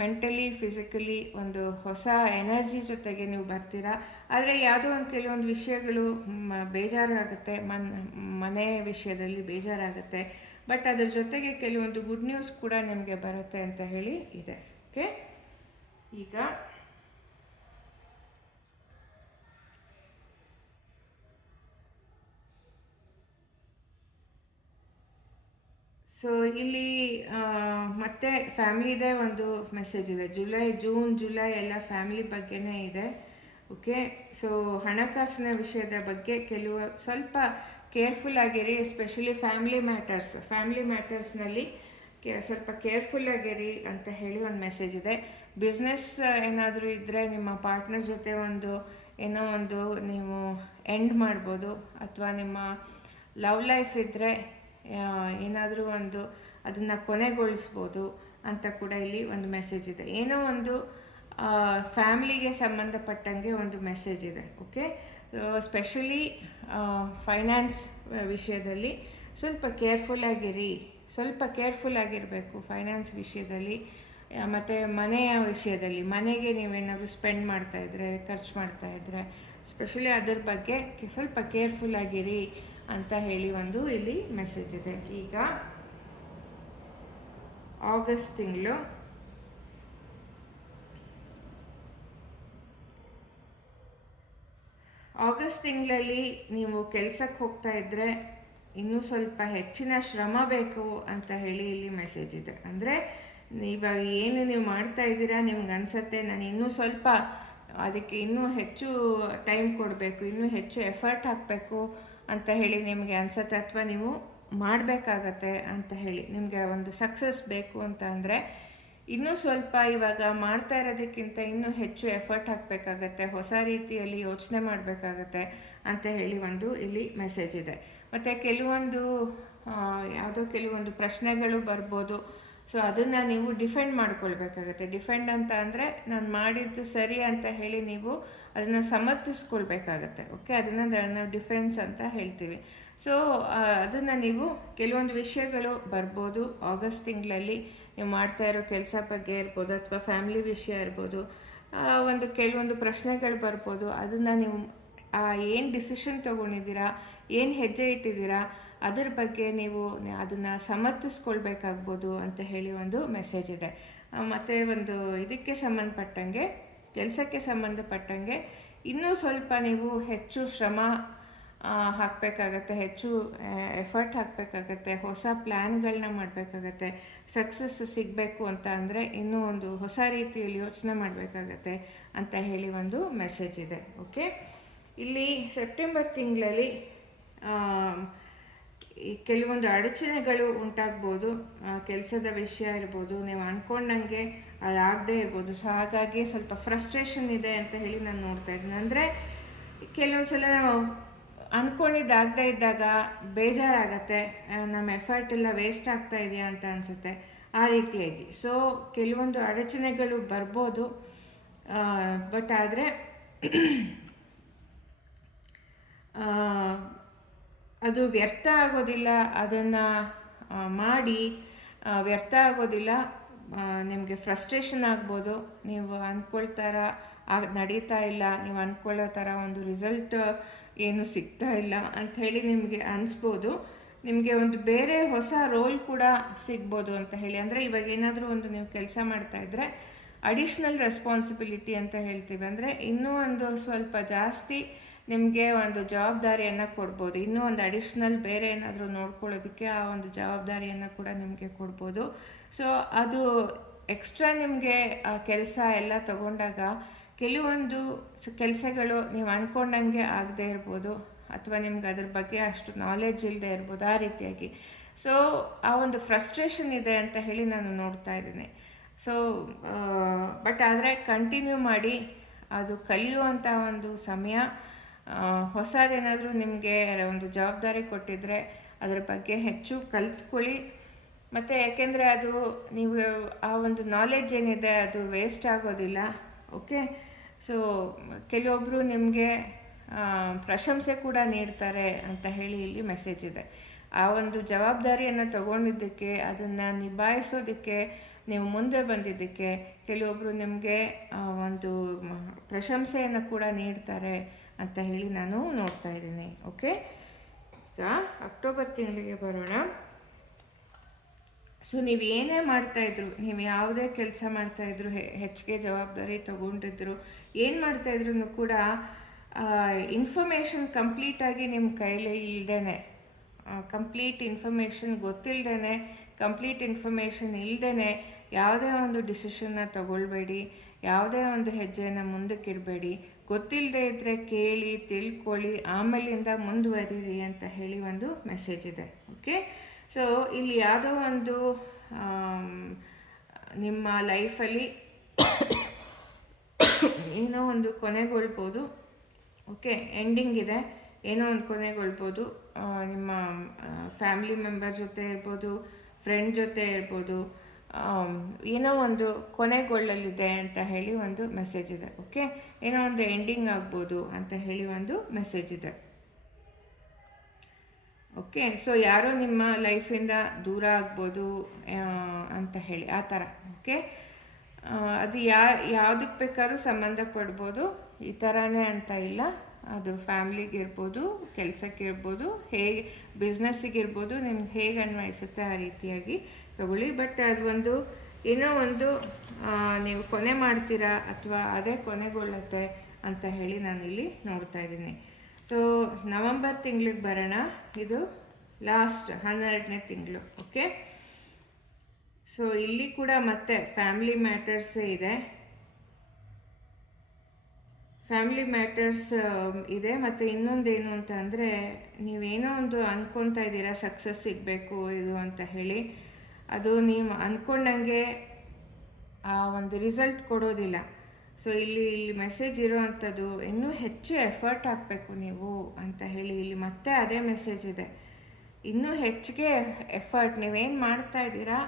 ಮೆಂಟಲಿ ಫಿಸಿಕಲಿ ಒಂದು ಹೊಸ ಎನರ್ಜಿ ಜೊತೆಗೆ ನೀವು ಬರ್ತೀರಾ. ಆದರೆ ಯಾವುದೋ ಒಂದು ಕೆಲವೊಂದು ವಿಷಯಗಳು ಬೇಜಾರಾಗುತ್ತೆ, ಮನೆ ವಿಷಯದಲ್ಲಿ ಬೇಜಾರಾಗುತ್ತೆ. ಬಟ್ ಅದ್ರ ಜೊತೆಗೆ ಕೆಲವೊಂದು ಗುಡ್ ನ್ಯೂಸ್ ಕೂಡ ನಿಮಗೆ ಬರುತ್ತೆ ಅಂತ ಹೇಳಿ ಇದೆ. ಓಕೆ, ಈಗ ಸೊ ಇಲ್ಲಿ ಮತ್ತೆ ಫ್ಯಾಮಿಲಿದೇ ಒಂದು ಮೆಸೇಜ್ ಇದೆ. ಜೂನ್ ಜುಲೈ ಎಲ್ಲ ಫ್ಯಾಮಿಲಿ ಬಗ್ಗೆನೇ ಇದೆ. ಓಕೆ, ಸೊ ಹಣಕಾಸಿನ ವಿಷಯದ ಬಗ್ಗೆ ಸ್ವಲ್ಪ ಕೇರ್ಫುಲ್ ಆಗಿರಿ. ಎಸ್ಪೆಷಲಿ ಫ್ಯಾಮಿಲಿ ಮ್ಯಾಟರ್ಸ್ನಲ್ಲಿ ಸ್ವಲ್ಪ ಕೇರ್ಫುಲ್ ಆಗಿರಿ ಅಂತ ಹೇಳಿ ಒಂದು ಮೆಸೇಜ್ ಇದೆ. ಬಿಸ್ನೆಸ್ ಏನಾದರೂ ಇದ್ದರೆ ನಿಮ್ಮ ಪಾರ್ಟ್ನರ್ ಜೊತೆ ಏನೋ ಒಂದು ನೀವು ಎಂಡ್ ಮಾಡ್ಬೋದು, ಅಥವಾ ನಿಮ್ಮ ಲವ್ ಲೈಫ್ ಇದ್ದರೆ ಏನಾದರೂ ಅದನ್ನು ಕೊನೆಗೊಳಿಸ್ಬೋದು ಅಂತ ಕೂಡ ಇಲ್ಲಿ ಒಂದು ಮೆಸೇಜ್ ಇದೆ. ಏನೋ ಒಂದು ಫ್ಯಾಮಿಲಿಗೆ ಸಂಬಂಧಪಟ್ಟಂಗೆ ಒಂದು ಮೆಸೇಜ್ ಇದೆ. ಓಕೆ, ಸ್ಪೆಷಲಿ ಫೈನಾನ್ಸ್ ವಿಷಯದಲ್ಲಿ ಸ್ವಲ್ಪ ಕೇರ್ಫುಲ್ ಆಗಿರಬೇಕು. ಫೈನಾನ್ಸ್ ವಿಷಯದಲ್ಲಿ ಮತ್ತು ಮನೆಯ ವಿಷಯದಲ್ಲಿ ಮನೆಗೆ ನೀವೇನಾದರೂ ಸ್ಪೆಂಡ್ ಮಾಡ್ತಾಯಿದ್ರೆ, ಖರ್ಚು ಮಾಡ್ತಾಯಿದ್ರೆ ಸ್ಪೆಷಲಿ ಅದರ ಬಗ್ಗೆ ಸ್ವಲ್ಪ ಕೇರ್ಫುಲ್ ಆಗಿರಿ ಅಂತ ಹೇಳಿ ಒಂದು ಇಲ್ಲಿ ಮೆಸೇಜ್ ಇದೆ. ಈಗ ಆಗಸ್ಟ್ ತಿಂಗಳಲ್ಲಿ ನೀವು ಕೆಲಸಕ್ಕೆ ಹೋಗ್ತಾ ಇದ್ದರೆ ಇನ್ನೂ ಸ್ವಲ್ಪ ಹೆಚ್ಚಿನ ಶ್ರಮ ಬೇಕು ಅಂತ ಹೇಳಿ ಇಲ್ಲಿ ಮೆಸೇಜ್ ಇದೆ. ಅಂದರೆ ಇವಾಗ ಏನು ನೀವು ಮಾಡ್ತಾ ಇದ್ದೀರಾ, ನಿಮ್ಗೆ ಅನಿಸುತ್ತೆ ನಾನು ಇನ್ನೂ ಸ್ವಲ್ಪ ಅದಕ್ಕೆ ಇನ್ನೂ ಹೆಚ್ಚು ಟೈಮ್ ಕೊಡಬೇಕು, ಇನ್ನೂ ಹೆಚ್ಚು ಎಫರ್ಟ್ ಹಾಕಬೇಕು ಅಂತ ಹೇಳಿ ನಿಮಗೆ ಅನಿಸುತ್ತೆ, ಅಥವಾ ನೀವು ಮಾಡಬೇಕಾಗತ್ತೆ ಅಂತ ಹೇಳಿ ನಿಮಗೆ ಒಂದು ಸಕ್ಸಸ್ ಬೇಕು ಅಂತ ಅಂದರೆ ಇನ್ನೂ ಸ್ವಲ್ಪ ಇವಾಗ ಮಾಡ್ತಾ ಇರೋದಕ್ಕಿಂತ ಇನ್ನೂ ಹೆಚ್ಚು ಎಫರ್ಟ್ ಹಾಕಬೇಕಾಗತ್ತೆ, ಹೊಸ ರೀತಿಯಲ್ಲಿ ಯೋಚನೆ ಮಾಡಬೇಕಾಗತ್ತೆ ಅಂತ ಹೇಳಿ ಒಂದು ಇಲ್ಲಿ ಮೆಸೇಜ್ ಇದೆ. ಮತ್ತು ಕೆಲವೊಂದು ಪ್ರಶ್ನೆಗಳು ಬರ್ಬೋದು. ಸೊ ಅದನ್ನು ನೀವು ಡಿಫೆಂಡ್ ಮಾಡ್ಕೊಳ್ಬೇಕಾಗತ್ತೆ. ಡಿಫೆಂಡ್ ಅಂತ ಅಂದರೆ ನಾನು ಮಾಡಿದ್ದು ಸರಿ ಅಂತ ಹೇಳಿ ನೀವು ಅದನ್ನು ಸಮರ್ಥಿಸ್ಕೊಳ್ಬೇಕಾಗತ್ತೆ. ಓಕೆ, ಅದನ್ನು ನಾವು ಡಿಫೆನ್ಸ್ ಅಂತ ಹೇಳ್ತೀವಿ. ಸೊ ಅದನ್ನು ನೀವು ಕೆಲವೊಂದು ವಿಷಯಗಳು ಬರ್ಬೋದು ಆಗಸ್ಟ್ ತಿಂಗಳಲ್ಲಿ. ನೀವು ಮಾಡ್ತಾ ಇರೋ ಕೆಲಸ ಬಗ್ಗೆ ಇರ್ಬೋದು ಅಥವಾ ಫ್ಯಾಮಿಲಿ ವಿಷಯ ಇರ್ಬೋದು, ಕೆಲವೊಂದು ಪ್ರಶ್ನೆಗಳು ಬರ್ಬೋದು. ಅದನ್ನು ನೀವು ಏನು ಡಿಸಿಷನ್ ತೊಗೊಂಡಿದ್ದೀರಾ, ಏನು ಹೆಜ್ಜೆ ಇಟ್ಟಿದ್ದೀರಾ, ಅದರ ಬಗ್ಗೆ ನೀವು ಅದನ್ನು ಸಮರ್ಥಿಸ್ಕೊಳ್ಬೇಕಾಗ್ಬೋದು ಅಂತ ಹೇಳಿ ಒಂದು ಮೆಸೇಜ್ ಇದೆ. ಮತ್ತು ಇದಕ್ಕೆ ಸಂಬಂಧಪಟ್ಟಂಗೆ, ಕೆಲಸಕ್ಕೆ ಸಂಬಂಧಪಟ್ಟಂಗೆ ಇನ್ನೂ ಸ್ವಲ್ಪ ನೀವು ಹೆಚ್ಚು ಶ್ರಮ ಹಾಕಬೇಕಾಗತ್ತೆ, ಹೆಚ್ಚು ಎಫರ್ಟ್ ಹಾಕಬೇಕಾಗತ್ತೆ, ಹೊಸ ಪ್ಲ್ಯಾನ್ಗಳನ್ನ ಮಾಡಬೇಕಾಗತ್ತೆ. ಸಕ್ಸಸ್ ಸಿಗಬೇಕು ಅಂತ ಅಂದರೆ ಇನ್ನೂ ಒಂದು ಹೊಸ ರೀತಿಯಲ್ಲಿ ಯೋಚನೆ ಮಾಡಬೇಕಾಗತ್ತೆ ಅಂತ ಹೇಳಿ ಒಂದು ಮೆಸೇಜ್ ಇದೆ. ಓಕೆ, ಇಲ್ಲಿ ಸೆಪ್ಟೆಂಬರ್ ತಿಂಗಳಲ್ಲಿ ಕೆಲವೊಂದು ಅಡಚಣೆಗಳು ಉಂಟಾಗ್ಬೋದು. ಕೆಲಸದ ವಿಷಯ ಇರ್ಬೋದು, ನೀವು ಅಂದ್ಕೊಂಡಂಗೆ ಅದಾಗದೇ ಇರ್ಬೋದು. ಸೊ ಹಾಗಾಗಿ ಸ್ವಲ್ಪ ಫ್ರಸ್ಟ್ರೇಷನ್ ಇದೆ ಅಂತ ಹೇಳಿ ನಾನು ನೋಡ್ತಾ ಇದ್ದೀನಿ. ಅಂದರೆ ಕೆಲವೊಂದು ಸಲ ನಾವು ಅಂದ್ಕೊಂಡಿದ್ದಾಗದೇ ಇದ್ದಾಗ ಬೇಜಾರಾಗತ್ತೆ, ನಮ್ಮ ಎಫರ್ಟ್ ಎಲ್ಲ ವೇಸ್ಟ್ ಆಗ್ತಾ ಇದೆಯಾ ಅಂತ ಅನಿಸುತ್ತೆ, ಆ ರೀತಿಯಾಗಿ. ಸೊ ಕೆಲವೊಂದು ಅಡಚಣೆಗಳು ಬರ್ಬೋದು, ಬಟ್ ಆದರೆ ಅದು ವ್ಯರ್ಥ ಆಗೋದಿಲ್ಲ. ಅದನ್ನು ಮಾಡಿ ವ್ಯರ್ಥ ಆಗೋದಿಲ್ಲ. ನಿಮಗೆ ಫ್ರಸ್ಟ್ರೇಷನ್ ಆಗ್ಬೋದು, ನೀವು ಅಂದ್ಕೊಳ್ತಾರ ನಡೀತಾ ಇಲ್ಲ, ನೀವು ಅಂದ್ಕೊಳ್ಳೋ ಥರ ಒಂದು ರಿಸಲ್ಟ್ ಏನು ಸಿಗ್ತಾ ಇಲ್ಲ ಅಂಥೇಳಿ ನಿಮಗೆ ಅನಿಸ್ಬೋದು. ನಿಮಗೆ ಒಂದು ಬೇರೆ ಹೊಸ ರೋಲ್ ಕೂಡ ಸಿಗ್ಬೋದು ಅಂತ ಹೇಳಿ. ಅಂದರೆ ಇವಾಗ ಏನಾದರೂ ಒಂದು ನೀವು ಕೆಲಸ ಮಾಡ್ತಾಯಿದ್ರೆ ಅಡಿಷ್ನಲ್ ರೆಸ್ಪಾನ್ಸಿಬಿಲಿಟಿ ಅಂತ ಹೇಳ್ತೀವಿ. ಅಂದರೆ ಇನ್ನೂ ಒಂದು ಸ್ವಲ್ಪ ಜಾಸ್ತಿ ನಿಮಗೆ ಒಂದು ಜವಾಬ್ದಾರಿಯನ್ನು ಕೊಡ್ಬೋದು. ಇನ್ನೂ ಒಂದು ಅಡಿಷ್ನಲ್ ಬೇರೆ ಏನಾದರೂ ನೋಡ್ಕೊಳ್ಳೋದಕ್ಕೆ ಆ ಒಂದು ಜವಾಬ್ದಾರಿಯನ್ನು ಕೂಡ ನಿಮಗೆ ಕೊಡ್ಬೋದು. ಸೊ ಅದು ಎಕ್ಸ್ಟ್ರಾ ನಿಮಗೆ ಆ ಕೆಲಸ ಎಲ್ಲ ತಗೊಂಡಾಗ ಕೆಲವೊಂದು ಕೆಲಸಗಳು ನೀವು ಅಂದ್ಕೊಂಡಂಗೆ ಆಗದೆ ಇರ್ಬೋದು, ಅಥವಾ ನಿಮ್ಗೆ ಅದ್ರ ಬಗ್ಗೆ ಅಷ್ಟು ನಾಲೆಡ್ಜ್ ಇಲ್ಲದೆ ಇರ್ಬೋದು, ಆ ರೀತಿಯಾಗಿ. ಸೊ ಆ ಒಂದು ಫ್ರಸ್ಟ್ರೇಷನ್ ಇದೆ ಅಂತ ಹೇಳಿ ನಾನು ನೋಡ್ತಾ ಇದ್ದೀನಿ. ಸೊ ಬಟ್ ಆದರೆ ಕಂಟಿನ್ಯೂ ಮಾಡಿ, ಅದು ಕಲಿಯುವಂಥ ಒಂದು ಸಮಯ. ಹೊಸದೇನಾದರೂ ನಿಮಗೆ ಒಂದು ಜವಾಬ್ದಾರಿ ಕೊಟ್ಟಿದ್ದರೆ ಅದರ ಬಗ್ಗೆ ಹೆಚ್ಚು ಕಲ್ತ್ಕೊಳ್ಳಿ. ಮತ್ತು ಯಾಕೆಂದರೆ ಅದು ನೀವು ಆ ಒಂದು ನಾಲೆಡ್ಜ್ ಏನಿದೆ ಅದು ವೇಸ್ಟ್ ಆಗೋದಿಲ್ಲ. ಓಕೆ, ಸೊ ಕೆಲವೊಬ್ಬರು ನಿಮಗೆ ಪ್ರಶಂಸೆ ಕೂಡ ನೀಡ್ತಾರೆ ಅಂತ ಹೇಳಿ ಇಲ್ಲಿ ಮೆಸೇಜ್ ಇದೆ. ಆ ಒಂದು ಜವಾಬ್ದಾರಿಯನ್ನು ತಗೊಂಡಿದ್ದಕ್ಕೆ, ಅದನ್ನು ನಿಭಾಯಿಸೋದಕ್ಕೆ ನೀವು ಮುಂದೆ ಬಂದಿದ್ದಕ್ಕೆ ಕೆಲವೊಬ್ಬರು ನಿಮಗೆ ಒಂದು ಪ್ರಶಂಸೆಯನ್ನು ಕೂಡ ನೀಡ್ತಾರೆ ಅಂತ ಹೇಳಿ ನಾನು ನೋಡ್ತಾ ಇದ್ದೀನಿ. ಓಕೆ, ಈಗ ಅಕ್ಟೋಬರ್ ತಿಂಗಳಿಗೆ ಬರೋಣ. ಸೊ ನೀವು ಏನೇ ಮಾಡ್ತಾಯಿದ್ರು, ನೀವು ಯಾವುದೇ ಕೆಲಸ ಮಾಡ್ತಾಯಿದ್ರು, ಹೆಚ್ಚಿಗೆ ಜವಾಬ್ದಾರಿ ತಗೊಂಡಿದ್ರು, ಏನು ಮಾಡ್ತಾಯಿದ್ರು ಕೂಡ ಇನ್ಫಾರ್ಮೇಷನ್ ಕಂಪ್ಲೀಟಾಗಿ ನಿಮ್ಮ ಕೈಲಿ ಇಲ್ಲದೇ, ಕಂಪ್ಲೀಟ್ ಇನ್ಫಾರ್ಮೇಷನ್ ಗೊತ್ತಿಲ್ಲದೇ, ಕಂಪ್ಲೀಟ್ ಇನ್ಫಾರ್ಮೇಷನ್ ಇಲ್ಲದೇ ಯಾವುದೇ ಒಂದು ಡಿಸಿಷನ್ನ ತಗೊಳ್ಬೇಡಿ, ಯಾವುದೇ ಒಂದು ಹೆಜ್ಜೆಯನ್ನು ಮುಂದಕ್ಕಿಡಬೇಡಿ. ಗೊತ್ತಿಲ್ಲದೆ ಇದ್ದರೆ ಕೇಳಿ ತಿಳ್ಕೊಳ್ಳಿ, ಆಮೇಲಿಂದ ಮುಂದುವರಿರಿ ಅಂತ ಹೇಳಿ ಒಂದು ಮೆಸೇಜ್ ಇದೆ. ಓಕೆ, ಸೊ ಇಲ್ಲಿ ಯಾವುದೋ ಒಂದು ನಿಮ್ಮ ಲೈಫಲ್ಲಿ ಏನೋ ಒಂದು ಕೊನೆಗೊಳ್ಬೋದು. ಓಕೆ, ಎಂಡಿಂಗ್ ಇದೆ, ಏನೋ ಒಂದು ಕೊನೆಗೊಳ್ಬೋದು. ನಿಮ್ಮ ಫ್ಯಾಮಿಲಿ ಮೆಂಬರ್ ಜೊತೆ ಇರ್ಬೋದು, ಫ್ರೆಂಡ್ ಜೊತೆ ಇರ್ಬೋದು, ಏನೋ ಒಂದು ಕೊನೆಗೊಳ್ಳಲಿದೆ ಅಂತ ಹೇಳಿ ಒಂದು ಮೆಸೇಜ್ ಇದೆ. ಓಕೆ, ಏನೋ ಒಂದು ಎಂಡಿಂಗ್ ಆಗ್ಬೋದು ಅಂತ ಹೇಳಿ ಒಂದು ಮೆಸೇಜ್ ಇದೆ. ಓಕೆ, ಸೊ ಯಾರೋ ನಿಮ್ಮ ಲೈಫಿಂದ ದೂರ ಆಗ್ಬೋದು ಅಂತ ಹೇಳಿ ಆ ಥರ. ಓಕೆ, ಅದು ಯಾವುದಕ್ಕೆ ಬೇಕಾದ್ರೂ ಸಂಬಂಧ ಪಡ್ಬೋದು, ಈ ಥರನೇ ಅಂತ ಇಲ್ಲ. ಅದು ಫ್ಯಾಮ್ಲಿಗಿರ್ಬೋದು, ಕೆಲಸಕ್ಕಿರ್ಬೋದು, ಹೇಗೆ ಬಿಸ್ನೆಸ್ಸಿಗಿರ್ಬೋದು, ನಿಮ್ಗೆ ಹೇಗೆ ಅನ್ವಯಿಸುತ್ತೆ ಆ ರೀತಿಯಾಗಿ ತಗೊಳ್ಳಿ. ಬಟ್ ಅದು ಒಂದು ಏನೋ ಒಂದು ನೀವು ಕೊನೆ ಮಾಡ್ತೀರಾ ಅಥವಾ ಅದೇ ಕೊನೆಗೊಳ್ಳುತ್ತೆ ಅಂತ ಹೇಳಿ ನಾನಿಲ್ಲಿ ನೋಡ್ತಾ ಇದ್ದೀನಿ. ಸೊ ನವಂಬರ್ ತಿಂಗಳಿಗೆ ಬರೋಣ. ಇದು ಲಾಸ್ಟ್ 12ನೇ ತಿಂಗಳು. ಓಕೆ, ಸೊ ಇಲ್ಲಿ ಕೂಡ ಮತ್ತೆ ಫ್ಯಾಮಿಲಿ ಮ್ಯಾಟರ್ಸೇ ಇದೆ. ಫ್ಯಾಮಿಲಿ ಮ್ಯಾಟರ್ಸ್ ಇದೆ. ಮತ್ತು ಇನ್ನೊಂದೇನು ಅಂತ ಅಂದರೆ, ನೀವೇನೋ ಒಂದು ಅಂದ್ಕೊತಾ ಇದ್ದೀರಾ ಸಕ್ಸಸ್ ಸಿಗಬೇಕು ಇದು ಅಂತ ಹೇಳಿ, ಅದು ನೀವು ಅಂದ್ಕೊಂಡಂಗೆ ಆ ಒಂದು ರಿಸಲ್ಟ್ ಕೊಡೋದಿಲ್ಲ. ಸೊ ಇಲ್ಲಿ ಮೆಸೇಜ್ ಇರೋವಂಥದ್ದು ಇನ್ನೂ ಹೆಚ್ಚು ಎಫರ್ಟ್ ಹಾಕಬೇಕು ನೀವು ಅಂತ ಹೇಳಿ ಇಲ್ಲಿ ಮತ್ತೆ ಅದೇ ಮೆಸೇಜ್ ಇದೆ. ಇನ್ನೂ ಹೆಚ್ಚಿಗೆ ಎಫರ್ಟ್ ನೀವೇನು ಮಾಡ್ತಾ ಇದ್ದೀರಾ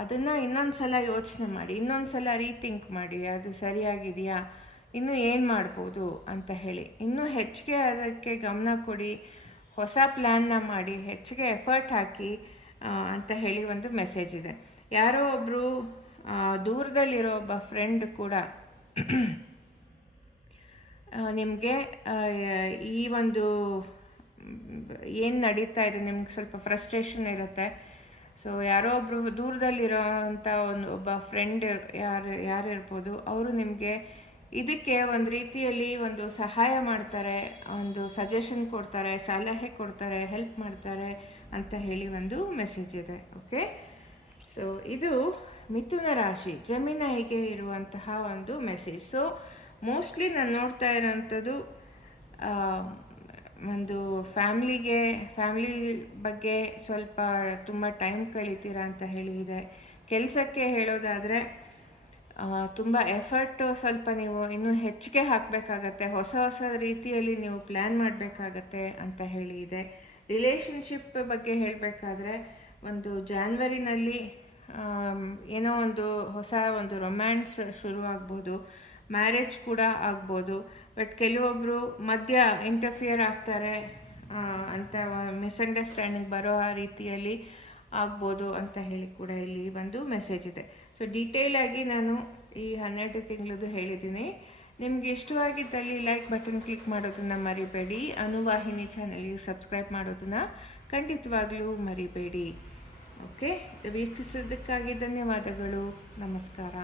ಅದನ್ನು ಇನ್ನೊಂದು ಸಲ ಯೋಚನೆ ಮಾಡಿ, ಇನ್ನೊಂದು ಸಲ ರೀಥಿಂಕ್ ಮಾಡಿ, ಅದು ಸರಿಯಾಗಿದೆಯಾ, ಇನ್ನೂ ಏನು ಮಾಡ್ಬೋದು ಅಂತ ಹೇಳಿ ಇನ್ನೂ ಹೆಚ್ಚಿಗೆ ಅದಕ್ಕೆ ಗಮನ ಕೊಡಿ, ಹೊಸ ಪ್ಲ್ಯಾನ್ನ ಮಾಡಿ, ಹೆಚ್ಚಿಗೆ ಎಫರ್ಟ್ ಹಾಕಿ ಅಂತ ಹೇಳಿ ಒಂದು ಮೆಸೇಜ್ ಇದೆ. ಯಾರೋ ಒಬ್ಬರು ದೂರದಲ್ಲಿರೋ ಒಬ್ಬ ಫ್ರೆಂಡ್ ಕೂಡ ನಿಮಗೆ ಈ ಒಂದು ಏನು ನಡೀತಾ ಇದೆ ನಿಮ್ಗೆ ಸ್ವಲ್ಪ ಫ್ರಸ್ಟ್ರೇಷನ್ ಇರುತ್ತೆ. ಸೊ ಯಾರೋ ಒಬ್ಬರು ದೂರದಲ್ಲಿರೋ ಅಂಥ ಒಬ್ಬ ಫ್ರೆಂಡ್ ಯಾರಿರ್ಬೋದು, ಅವರು ನಿಮಗೆ ಇದಕ್ಕೆ ಒಂದು ರೀತಿಯಲ್ಲಿ ಒಂದು ಸಹಾಯ ಮಾಡ್ತಾರೆ, ಒಂದು ಸಜೆಷನ್ ಕೊಡ್ತಾರೆ, ಸಲಹೆ ಕೊಡ್ತಾರೆ, ಹೆಲ್ಪ್ ಮಾಡ್ತಾರೆ ಅಂತ ಹೇಳಿ ಒಂದು ಮೆಸೇಜ್ ಇದೆ. ಓಕೆ, ಸೊ ಇದು ಮಿಥುನ ರಾಶಿ ಜೆಮಿನೈಗೆ ಇರುವಂತಹ ಒಂದು ಮೆಸೇಜ್. ಸೊ ಮೋಸ್ಟ್ಲಿ ನಾನು ನೋಡ್ತಾ ಇರೋಂಥದ್ದು ಒಂದು ಫ್ಯಾಮ್ಲಿ ಬಗ್ಗೆ ಸ್ವಲ್ಪ ತುಂಬ ಟೈಮ್ ಕಳೀತೀರಾ ಅಂತ ಹೇಳಿ ಇದೆ. ಕೆಲಸಕ್ಕೆ ಹೇಳೋದಾದರೆ ತುಂಬ ಎಫರ್ಟು ಸ್ವಲ್ಪ ನೀವು ಇನ್ನೂ ಹೆಚ್ಚಿಗೆ ಹಾಕಬೇಕಾಗತ್ತೆ, ಹೊಸ ರೀತಿಯಲ್ಲಿ ನೀವು ಪ್ಲ್ಯಾನ್ ಮಾಡಬೇಕಾಗತ್ತೆ ಅಂತ ಹೇಳಿ ಇದೆ. ರಿಲೇಷನ್ಶಿಪ್ ಬಗ್ಗೆ ಹೇಳಬೇಕಾದ್ರೆ ಒಂದು ಜಾನ್ವರಿನಲ್ಲಿ ಏನೋ ಒಂದು ಹೊಸ ಒಂದು ರೊಮ್ಯಾನ್ಸ್ ಶುರುವಾಗ್ಬೋದು, ಮ್ಯಾರೇಜ್ ಕೂಡ ಆಗ್ಬೋದು. ಬಟ್ ಕೆಲವೊಬ್ಬರು ಮಧ್ಯ ಇಂಟರ್ಫಿಯರ್ ಆಗ್ತಾರೆ ಅಂತ ಮಿಸ್ಅಂಡರ್ಸ್ಟ್ಯಾಂಡಿಂಗ್ ಬರೋ ಆ ರೀತಿಯಲ್ಲಿ ಆಗ್ಬೋದು ಅಂತ ಹೇಳಿ ಕೂಡ ಇಲ್ಲಿ ಒಂದು ಮೆಸೇಜ್ ಇದೆ. ಸೊ ಡೀಟೇಲಾಗಿ ನಾನು ಈ 12 ತಿಂಗಳದ್ದು ಹೇಳಿದ್ದೀನಿ. ನಿಮಗೆ ಇಷ್ಟವಾಗಿದ್ದಲ್ಲಿ ಲೈಕ್ ಬಟನ್ ಕ್ಲಿಕ್ ಮಾಡೋದನ್ನು ಮರಿಬೇಡಿ. ಅನುವಾಹಿನಿ ಚಾನಲ್ಗೆ ಸಬ್ಸ್ಕ್ರೈಬ್ ಮಾಡೋದನ್ನು ಖಂಡಿತವಾಗ್ಲೂ ಮರಿಬೇಡಿ. ಓಕೆ, ವೀಕ್ಷಿಸೋದಕ್ಕಾಗಿ ಧನ್ಯವಾದಗಳು. ನಮಸ್ಕಾರ.